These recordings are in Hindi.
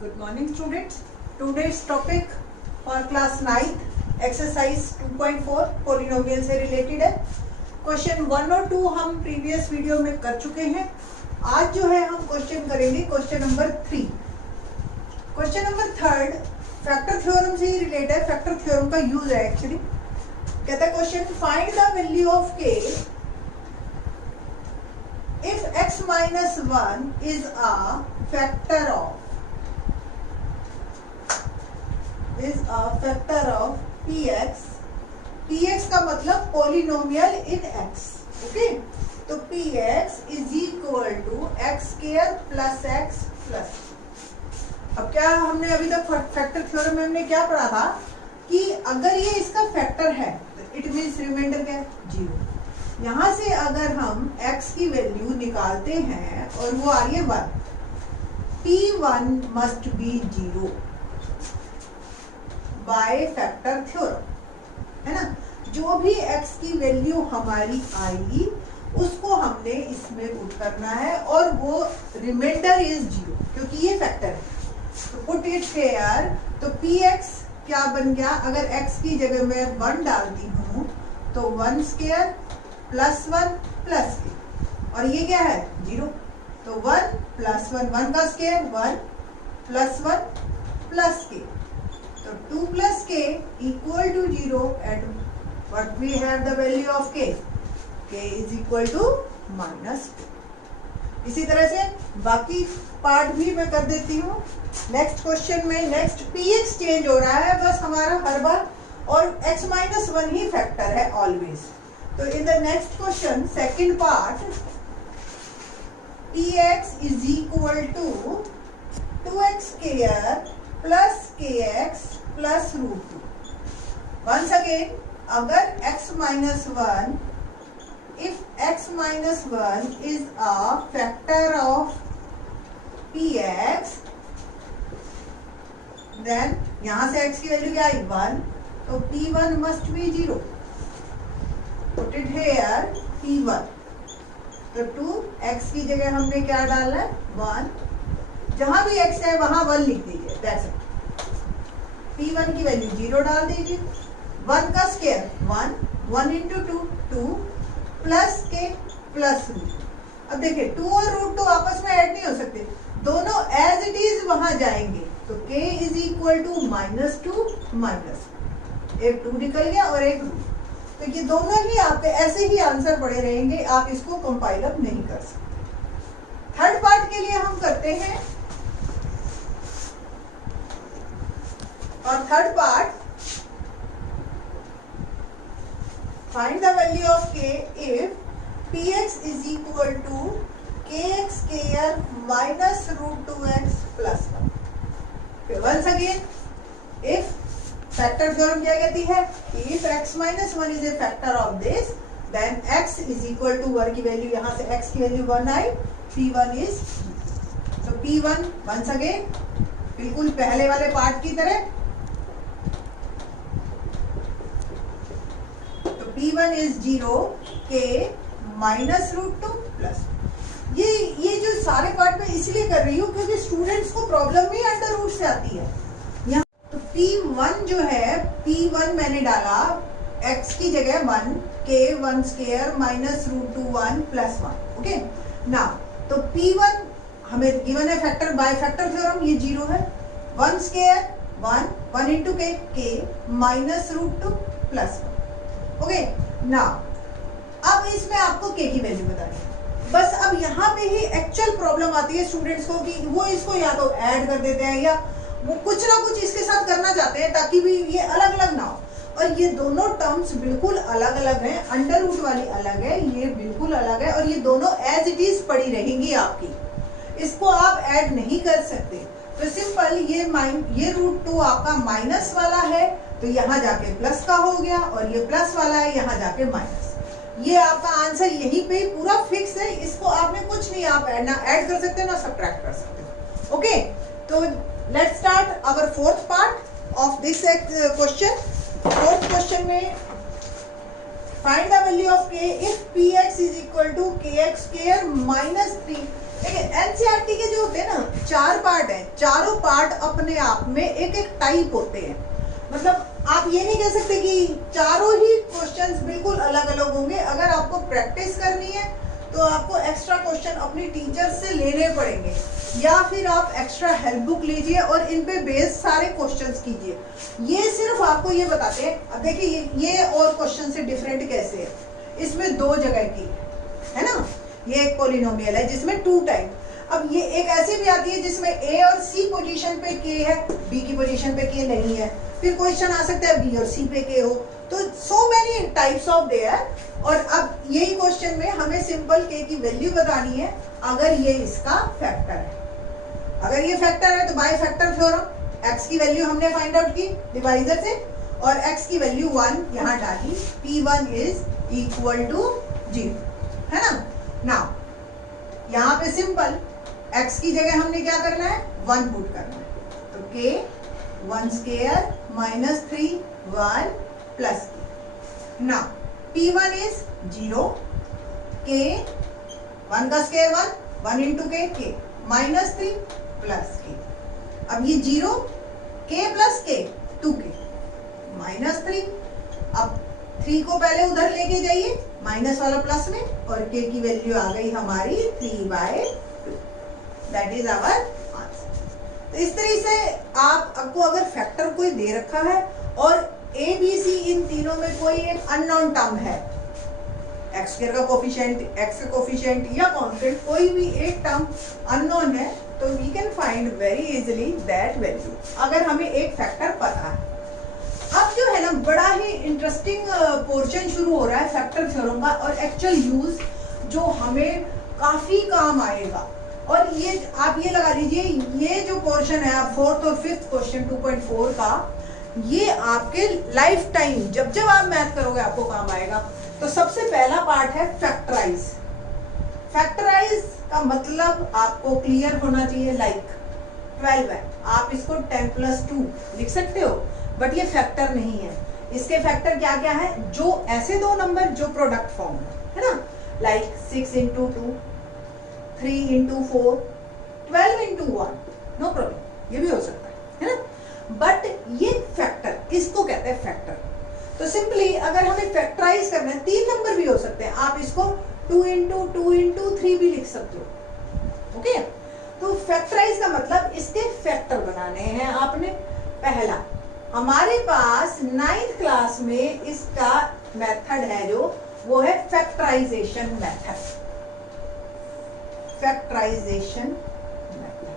Good morning students. Today's topic for class 9th exercise 2.4 polynomial से related है. क्वेश्चन 1 और 2 हम प्रीवियस वीडियो में कर चुके हैं. आज जो है हम क्वेश्चन करेंगे question number 3. Question number 3 factor theorem से ही रिलेटेड है. फैक्टर थ्योरम का यूज है एक्चुअली. कहता है question find the value of k if x minus 1 is a factor of px. px का मतलब पोलिनोमियल इन x. ओके, तो px is equal to X square plus X plus. अब क्या हमने अभी तक फैक्टर थ्योरम में हमने क्या पढ़ा था कि अगर ये इसका फैक्टर है तो इट मीन्स रिमाइंडर क्या है? 0. यहां से अगर हम x की वैल्यू निकालते हैं और वो आ रही है 1, p1 must be 0 by factor theorem, है ना. जो भी x की वैल्यू हमारी आएगी उसको हमने इसमें पुट करना है और वो रिमाइंडर इज 0 क्योंकि ये फैक्टर है. तो पुट इट हियर. तो px क्या बन गया? अगर x की जगह मैं 1 डालती हूँ तो 1 स्क्वायर प्लस 1 प्लस के, और ये क्या है? 0. तो 1 प्लस 1, 1 का स्क्वायर 1 प्लस 1 प्लस के. तो 2 प्लस के equal to 0 and what we have the value of k. k is equal to -2. इसी तरह से बाकी पार्ट भी मैं कर देती हूँ. नेक्स्ट क्वेश्चन में नेक्स्ट px चेंज हो रहा है बस हमारा हर बार, और x माइनस 1 ही फैक्टर है ऑलवेज. तो in the next question second part px is equal to 2x square plus kx plus √2. Once again अगर x minus 1, if x minus 1 is a factor of px, then यहां से x की वैल्यू क्या आई? 1. तो p1 must be 0. Put it here p1. तो 2x की जगह हमने क्या डालना है? 1. जहां भी x है वहां 1 लिख दीजिए. That's it. p1 की वैल्यू 0 डाल दीजिए. 1 का स्क्वायर 1, 1 इंटू 2 2 प्लस के प्लस √2. अब देखिए 2 और √2 आपस में ऐड नहीं हो सकते, दोनों एज इट इज वहां जाएंगे. तो k is equal to -2 minus, एक 2 निकल गया और एक √2. तो ये दोनों ही आपके ऐसे ही आंसर पड़े रहेंगे, आप इसको कंपाइल अप नहीं कर सकते. थर्ड पार्ट के लिए हम करते हैं, और third part find the value of k if px is equal to kx square minus √2x plus 1. Once again if factor theorem क्या कहती है? If x minus 1 is a factor of this then x is equal to 1 की वैल्यू, यहां से x की वैल्यू 1 आई, p1 इज. तो p1 वंस अगेन बिल्कुल पहले वाले पार्ट की तरह, तो p1 is 0 k minus √2 plus. ये जो सारे पार्ट में इसलिए कर रही हूँ क्योंकि स्टूडेंट्स को प्रॉब्लम भी अंडर रूट से आती है. तो p1 जो है, p1 मैंने डाला x की जगह 1, k 1 square minus √2 1 plus 1. Okay ना, तो p1 हमें गिवन है फैक्टर बाय फैक्टर थ्योरम, ये 0 है. 1 square 1, 1 into k minus √2 plus 1. Okay ना, अब इसमें आपको k की वैल्यू बतानी है. बस अब यहाँ पे ही एक्चुअल प्रॉब्लम आती है स्टूडेंट्स को कि वो इसको या तो ऐड कर देते हैं या वो कुछ ना कुछ इसके साथ करना चाहते हैं ताकि भी ये अलग अलग ना हो. और ये दोनों टर्म्स बिल्कुल अलग अलग हैं. अंडर रूट वाली अलग है, ये बिल्कुल अलग है, और ये दोनों एज इट इज पड़ी रहेंगी आपकी. इसको आप ऐड नहीं कर सकते. तो सिंपल ये √2 आपका माइनस वाला है तो यहाँ जाके प्लस का हो गया, और ये प्लस वाला है यहाँ जाके माइनस. ये आपका आंसर यहीं पे पूरा फिक्स है. इसको आपने कुछ नहीं, आप ना ऐड कर सकते ना सब्ट्रैक्ट कर सकते. ओके, तो let's start our fourth part of this question. Fourth question में find the value of k if px is equal to kx square minus 3 देखिए एनसीईआरटी के जो होते हैं ना 4 पार्ट हैं, चारों पार्ट अपने आप में एक एक टाइप होते हैं। मतलब आप ये नहीं कह सकते कि चारों ही क्वेश्चंस बिल्कुल अलग अलग होंगे। अगर आपको प्रैक्टिस करनी है तो आपको एक्स्ट्रा क्वेश्चन अपनी टीचर से लेने पड़ेंगे, या फिर आप एक्स्ट्रा हेल्प बुक लीजिए और इन पे बेस्ड सारे क्वेश्चंस कीजिए। ये सिर्फ आपको ये बताते हैं। अब देखिए ये और क्वेश्चन से डिफरेंट कैसे है, इसमें 2 जगह की है ना, ये एक पॉलिनोमियल है जिसमें 2 टाइम। अब ये एक ऐसी भी आती है जिसमें ए और सी पोजीशन पे के है, बी की पोजीशन पे के नहीं है। फिर क्वेश्चन आ सकता है बी और सी पे के हो। तो so many types of their. और अब यही क्वेश्चन में हमें सिंपल के की वैल्यू बतानी है अगर ये इसका फैक्टर है। अगर ये फैक्टर है तो बाय फैक्टर थ्योरम एक्स की वैल्यू हमने फाइंड आउट की डिवाइजर से, और एक्स की वैल्यू 1 यहाँ डाली, P1 इज इक्वल टू 0, है ना। नाउ यहाँ पे सिंपल x की जगह हमने क्या करना है 1 पुट करना है। तो k 1 square minus 3 1 plus now P1 is 0, k 1 का square 1 into k minus 3 plus k। अब ये 0 k plus k 2k minus 3। अब 3 को पहले उधर लेके जाइए माइनस वाला प्लस में, और k की वैल्यू आ गई हमारी 3/2। That is our answer. तो इस तरीके से आपको अगर फैक्टर कोई दे रखा है और a b c इन तीनों में कोई एक अननोन टर्म है, एक्स स्क्वायर का कोफिशिएंट, एक्स का कोफिशिएंट या कांस्टेंट, कोई भी एक टर्म अननोन है, तो we can find very easily that value अगर हमें एक फैक्टर पता है। अब जो है ना बड़ा ही इंटरेस्टिंग पोर्शन शुरू हो रहा है फैक्टर थ्योरम का, और एक्चुअल यूज जो हमें काफी काम आएगा। और ये आप ये लगा लीजिए, ये जो पोर्शन है आप 4th और 5th क्वेश्चन 2.4 का, ये आपके लाइफ टाइम जब जब आप मैथ करोगे आपको काम आएगा। तो सबसे पहला पार्ट है फैक्टराइज। फैक्टराइज का मतलब आपको क्लियर होना चाहिए। लाइक 12 है, आप इसको 10 + 2 लिख सकते हो, बट ये फैक्टर नहीं है। इसके फैक्टर क्या क्या है, जो ऐसे 2 नंबर जो प्रोडक्ट फॉर्म है ना, लाइक 6 × 2 3 × 4 12 × 1, नो प्रॉब्लम, ये भी हो सकता है ना। बट ये फैक्टर, इसको कहते हैं फैक्टर। तो सिंपली अगर हमें फैक्टराइज करना है, 3 नंबर भी हो सकते हैं, आप इसको 2 × 2 × 3 भी लिख सकते हो। ओके, तो फैक्टराइज का मतलब इसके फैक्टर बनाने हैं आपने। पहला हमारे पास 9th क्लास में इसका मेथड है जो वो है factorisation method. Factorisation method,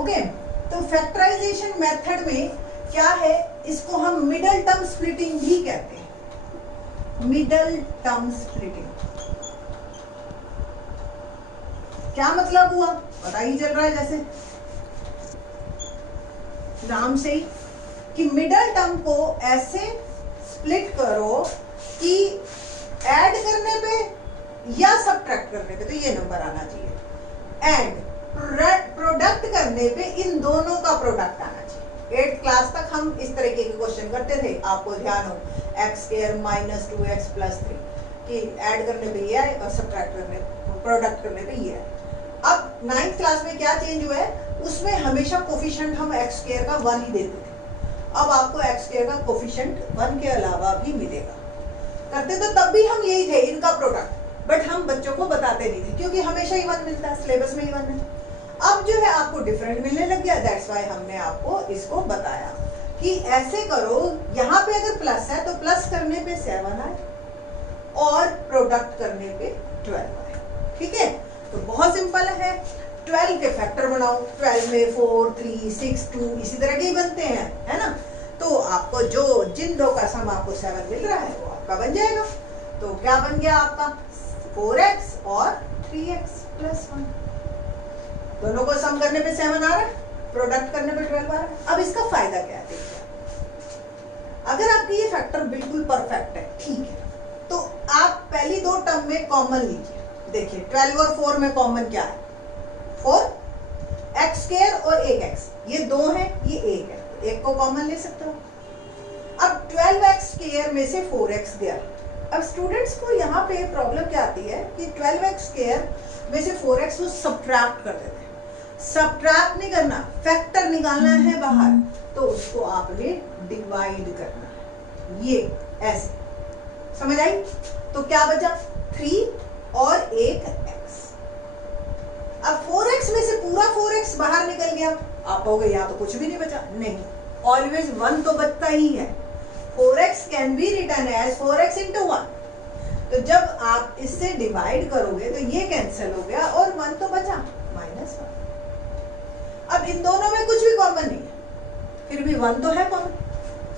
okay. तो फैक्टराइजेशन मेथड में क्या है, इसको हम मिडल टर्म स्प्लिटिंग भी कहते हैं। मिडल टर्म स्प्लिटिंग क्या मतलब हुआ, पता ही चल रहा है जैसे नाम से ही, कि मिडल टर्म को ऐसे स्प्लिट करो कि ऐड करने पे या सब्ट्रैक्ट करने पे तो ये नंबर आना चाहिए, एंड प्रोडक्ट करने पे इन दोनों का प्रोडक्ट आना चाहिए। 8th क्लास तक हम इस तरीके के क्वेश्चन करते थे, आपको ध्यान हो, x² - 2x + 3 कि ऐड करने पे ये आए और सब्ट्रैक्ट करने, प्रोडक्ट करने पे ये आए। अब 9th क्लास में क्या चेंज हुआ है, उसमें हमेशा कोफिशिएंट हम x² का 1 ही देते थे। अब आपको x² का कोफिशिएंट 1 के अलावा भी मिलेगा। करते तो तब भी हम यही थे, इनका प्रोडक्ट, बट हम बच्चों को बताते नहीं थे क्योंकि हमेशा ही 1 मिलता है, सिलेबस में ही 1 है। अब जो है आपको डिफरेंट मिलने लग गया, दैट्स वाई हमने आपको इसको बताया कि ऐसे करो, यहाँ पे अगर प्लस है तो प्लस करने पे 7 आए और प्रोडक्ट करने पे 12 आए। ठीक है, तो बहुत सिंपल है। 12 के फैक्टर बनाओ, 12 में 4 3 6 2 इसी तरह के ही बनते हैं, है ना। तो आपको जो जिन दो का सम आपको 7 मिल रहा है वो आपका बन जाएगा। तो क्या बन गया आपका 4x और 3x + 1। दोनों को सम करने पे 7 आ रहा है, प्रोडक्ट करने पे 12 आ रहा है। अब इसका फायदा क्या है, देखिए, अगर आपके ये फैक्टर बिल्कुल परफेक्ट है, ठीक है, तो आप पहली 2 टर्म में कॉमन लीजिए। देखिए 12 और 4 में कॉमन क्या है, 4 x² और 1x, ये 2 है, ये 1 है, तो 1 को कॉमन ले सकते हो। अब 12x² में से 4x गया, अब स्टूडेंट्स को यहाँ पे प्रॉब्लम क्या आती है कि 12x स्क्वायर में से 4x को सब्ट्रैक्ट कर देते हैं। सब्ट्रैक्ट नहीं करना, फैक्टर निकालना है बाहर, तो उसको आपने डिवाइड करना है, ये ऐसे। समझ आई? तो क्या बचा? 3 और एक x। अब 4x में से पूरा 4x बाहर निकल गया, आप कहोगे यहाँ तो कुछ भी नहीं बचा। नहीं, ऑलवेज 1 तो बचता ही है। 4x can be written as 4x into 1। तो जब आप इससे डिवाइड करोगे तो ये कैंसिल हो गया और 1 तो बचा, -1। अब इन दोनों में कुछ भी कॉमन नहीं है, फिर भी 1 तो है कॉमन,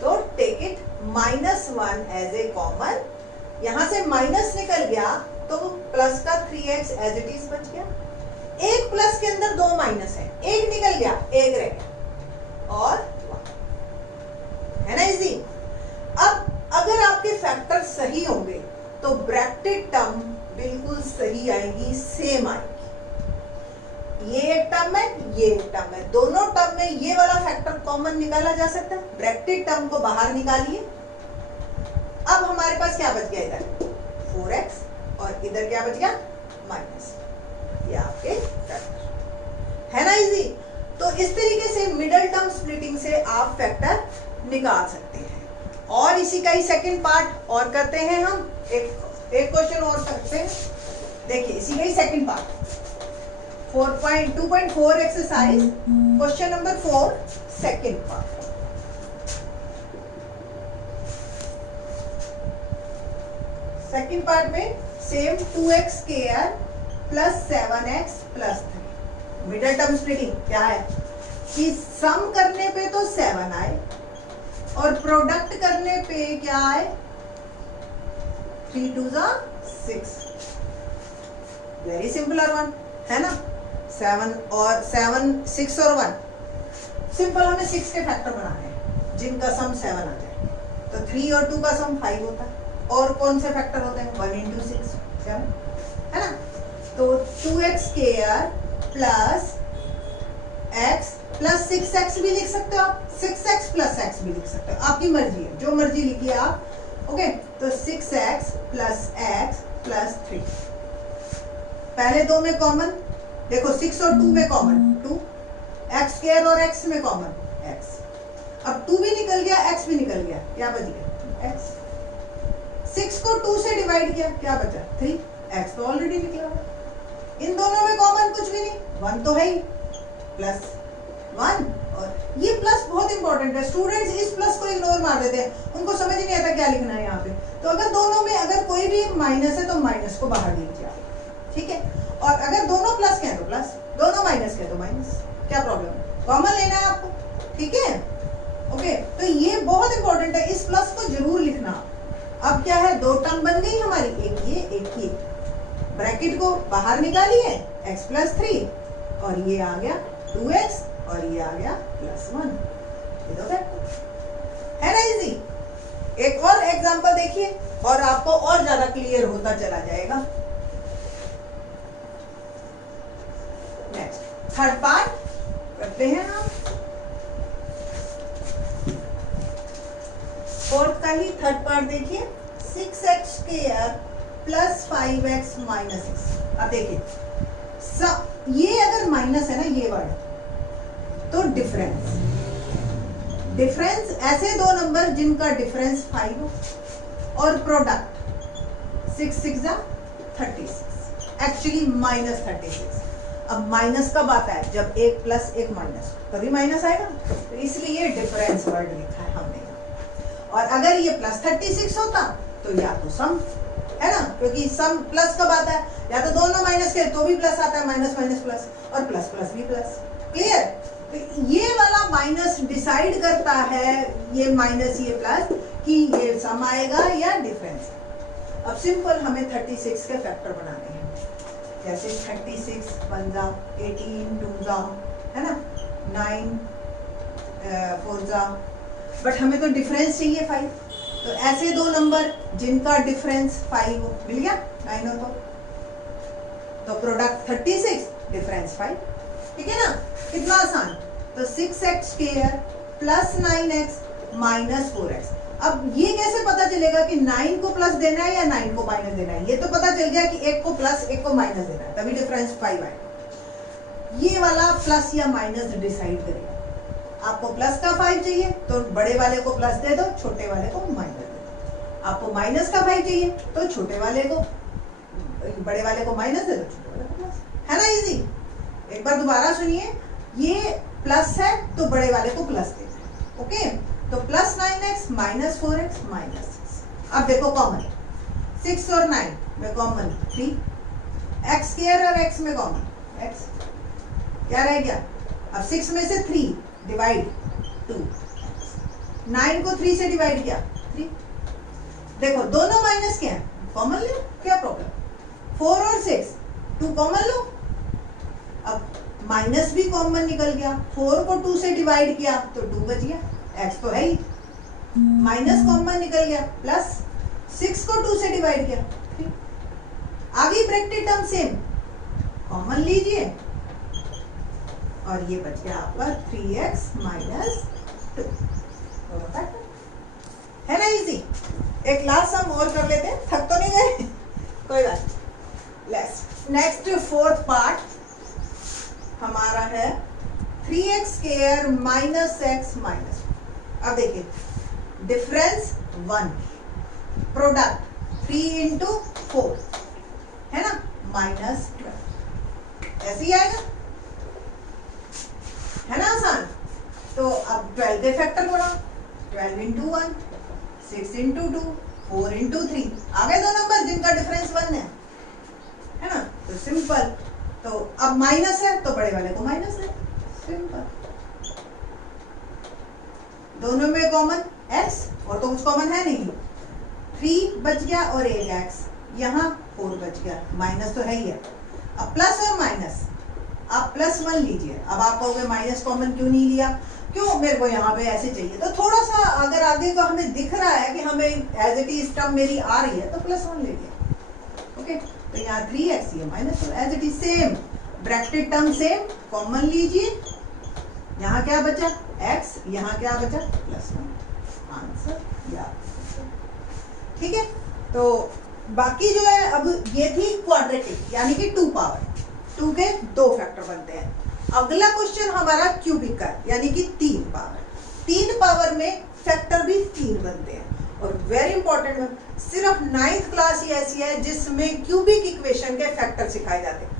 तो take it -1 as a common. यहां से माइनस निकल गया तो प्लस का 3x एज इट इज बच गया। एक प्लस के अंदर 2 माइनस है, एक निकल गया, एक रह गया और 1 है ना, इजी। अब अगर आपके फैक्टर सही होंगे तो ब्रैकेटेड टर्म बिल्कुल सही आएगी, सेम आएगी। ये एक टर्म है, ये एक टर्म है, दोनों टर्म में ये वाला फैक्टर कॉमन निकाला जा सकता है। ब्रैकेटेड टर्म को बाहर निकालिए। अब हमारे पास क्या बच गया? इधर 4x और इधर क्या बच गया? माइनस। ये आपके फैक्टर है ना, इजी। तो इस तरीके से मिडल टर्म स्प्लिटिंग से आप फैक्टर निकाल सकते हैं। और इसी का ही सेकंड पार्ट और करते हैं हम, एक क्वेश्चन और करते हैं। देखिए इसी का ही second part 2.4 exercise question number 4 second part. Second part में same 2x square plus 7x plus 3। Middle term splitting क्या है कि सम करने पे तो 7 आए और प्रोडक्ट करने पे क्या आए? 3 2 6। वेरी सिंपल और 1 है ना। 7 और 7 6 और 1 सिंपल। हमें 6 के फैक्टर बनाने हैं जिनका सम 7 आ जाए। तो 3 और 2 का सम 5 होता है। और कौन से फैक्टर होते हैं? 1 into 6 7 है ना। तो 2x square plus x plus 6x भी लिख सकते हो आप, 6x प्लस x भी लिख सकते हो, आपकी मर्जी है, जो मर्जी लिखिए आप। ओके, तो 6x प्लस x प्लस 3। पहले दो में कॉमन देखो, 6 और 2 में कॉमन 2, x स्क्वायर और x में कॉमन x। अब 2 भी निकल गया, x भी निकल गया, क्या बच गया? x। 6 को 2 से डिवाइड किया, क्या बचा? 3। x तो ऑलरेडी निकला हुआ। इन दोनों में कॉमन कुछ भी नहीं, 1 तो है ही, प्लस 1। और ये प्लस बहुत इंपॉर्टेंट है। स्टूडेंट्स इस प्लस को इग्नोर मार देते हैं, उनको समझ नहीं आता क्या लिखना है यहाँ पे। तो अगर दोनों में अगर कोई भी माइनस है तो माइनस को बाहर लीजिए आप, ठीक है। और अगर दोनों प्लस के हैं तो प्लस, दोनों माइनस के हैं तो माइनस, क्या प्रॉब्लम है? कॉमन लेना है आपको, ठीक है। ओके, तो ये बहुत इंपॉर्टेंट है, इस प्लस को जरूर लिखना। अब क्या है? 2 टर्म बन गई हमारी, एक ये एक ये। ब्रैकेट को बाहर निकालिए, x प्लस 3 और ये आ गया 2x और ये आ गया प्लस 1। ये दो फैक्टर है ना, इजी। एक और एग्जांपल देखिए और आपको और ज्यादा क्लियर होता चला जाएगा। नेक्स्ट थर्ड पार्ट करते हैं हम। फोर्थ का ही थर्ड पार्ट देखिए, 6x square plus 5x minus 6। अब देखिए ये अगर माइनस है ना, ये वर्ड, तो डिफरेंस ऐसे दो नंबर जिनका डिफरेंस 5 हो और प्रोडक्ट 6 6 36, एक्चुअली माइनस 36। अब माइनस कब आता है? जब एक प्लस एक माइनस, तभी माइनस आएगा। तो इसलिए ये डिफरेंस वर्ड लिखा है हमने। और अगर ये प्लस 36 होता तो या तो सम है ना, क्योंकि सम प्लस कब आता है? या तो दोनों माइनस के तो भी प्लस आता है, माइनस माइनस प्लस, और प्लस प्लस भी प्लस। क्लियर? तो ये वाला माइनस डिसाइड करता है, ये माइनस ये प्लस, कि ये सम आएगा या डिफरेंस। अब सिंपल हमें 36 के फैक्टर बनाने हैं। जैसे 36 1 जा 18 2 जा, है ना, 9 4 जा, बट हमें तो डिफरेंस चाहिए 5। तो ऐसे दो नंबर जिनका डिफरेंस 5 हो, मिल गया 9 हो तो प्रोडक्ट 36 डिफरेंस 5, ठीक है ना। कितना आसान। तो 6x square plus 9x minus 4x। अब ये कैसे पता चलेगा कि 9 को प्लस देना है या 9 को माइनस देना है? ये तो पता चल गया कि एक को प्लस एक को माइनस देना है, तभी डिफरेंस 5 आएगा। ये वाला प्लस या माइनस डिसाइड करेगा। आपको प्लस का 5 चाहिए तो बड़े वाले को प्लस दे दो, छोटे वाले को माइनस दे दो। आपको माइनस का 5 चाहिए तो छोटे वाले को, बड़े वाले को माइनस दे दो, छोटे वाले को प्लस। है ना इजी? एक बार दोबारा सुनिए, ये प्लस है तो बड़े वाले को प्लस देना है। ओके, तो plus 9x minus 4x minus 6। अब देखो कॉमन, 6 और 9 में कॉमन 3, x स्क्वायर और x में कॉमन x, क्या रह गया? अब 6 में से 3 डिवाइड 2, 9 को 3 से डिवाइड किया 3। देखो दोनों माइनस क्या है, कॉमन लो, क्या प्रॉब्लम? 4 और 6 2 कॉमन लो। अब माइनस भी कॉमन निकल गया, 4 को 2 से डिवाइड किया तो 2 बच गया, x तो है ही, माइनस कॉमन निकल गया, प्लस 6 को 2 से डिवाइड किया 3। आगे ब्रैकेट टर्म सेम, कॉमन लीजिए और ये बच गया आपका 3x माइनस 2। है ना इजी? एक लास्ट सम और कर लेते हैं, थक तो नहीं गए? कोई बात नहीं। नेक्स्ट फोर्थ पार्ट हमारा है 3x square minus x minus. अब देखिए, डिफरेंस 1, प्रोडक्ट 3 इंटू 4 है ना, माइनस 12, ऐसे ही आएगा, है ना आसान? तो अब 12 के फैक्टर बढ़ाओ, 12 इंटू 1, 6 इंटू 2, 4 इंटू 3, आ गए दो नंबर जिनका डिफरेंस 1 है ना? तो सिंपल, तो अब माइनस है तो बड़े वाले को माइनस है, सिंपल। दोनों में कॉमन x, और तो कुछ कॉमन है नहीं, 3 बच गया और एक x, यहाँ 4 बच गया, माइनस तो है ही है। अब प्लस और माइनस, आप प्लस 1 लीजिए। अब आप कहोगे माइनस कॉमन क्यों नहीं लिया? क्यों, मेरे को यहाँ पे ऐसे चाहिए। तो थोड़ा सा अगर आगे का हमें दिख रहा है कि हमें एज इट इज टर्म मेरी आ रही है तो प्लस 1 ले लिया। ओके, तो यहाँ 3x ये minus, as it is same, bracketed term same, common लीजिए। यहाँ क्या बचा? x, यहाँ क्या बचा? प्लस 1। आंसर या, ठीक है। तो बाकी जो है, अब ये थी क्वाड्रेटिक यानी कि 2 पावर, 2 के 2 फैक्टर बनते हैं। अगला क्वेश्चन हमारा क्यूबिक का यानी कि 3 पावर। 3 पावर में फैक्टर भी 3 बनते हैं। और वेरी इंपॉर्टेंट, सिर्फ 9th क्लास ही ऐसी है जिसमें क्यूबिक इक्वेशन के फैक्टर सिखाए जाते हैं।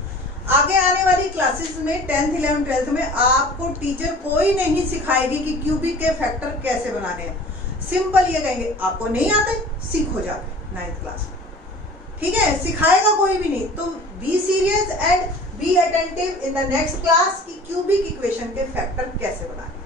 आगे आने वाली क्लासेस में 10th 11th 12th में आपको टीचर कोई नहीं सिखाएगी कि क्यूबिक के फैक्टर कैसे बनाने हैं। सिंपल ये कहेंगे आपको नहीं आते, सीखो जाके 9th क्लास में, ठीक है? सिखाएगा कोई भी नहीं। तो be serious and be attentive in the next class कि क्यूबिक इक्वेशन के फैक्टर कैसे बनाने।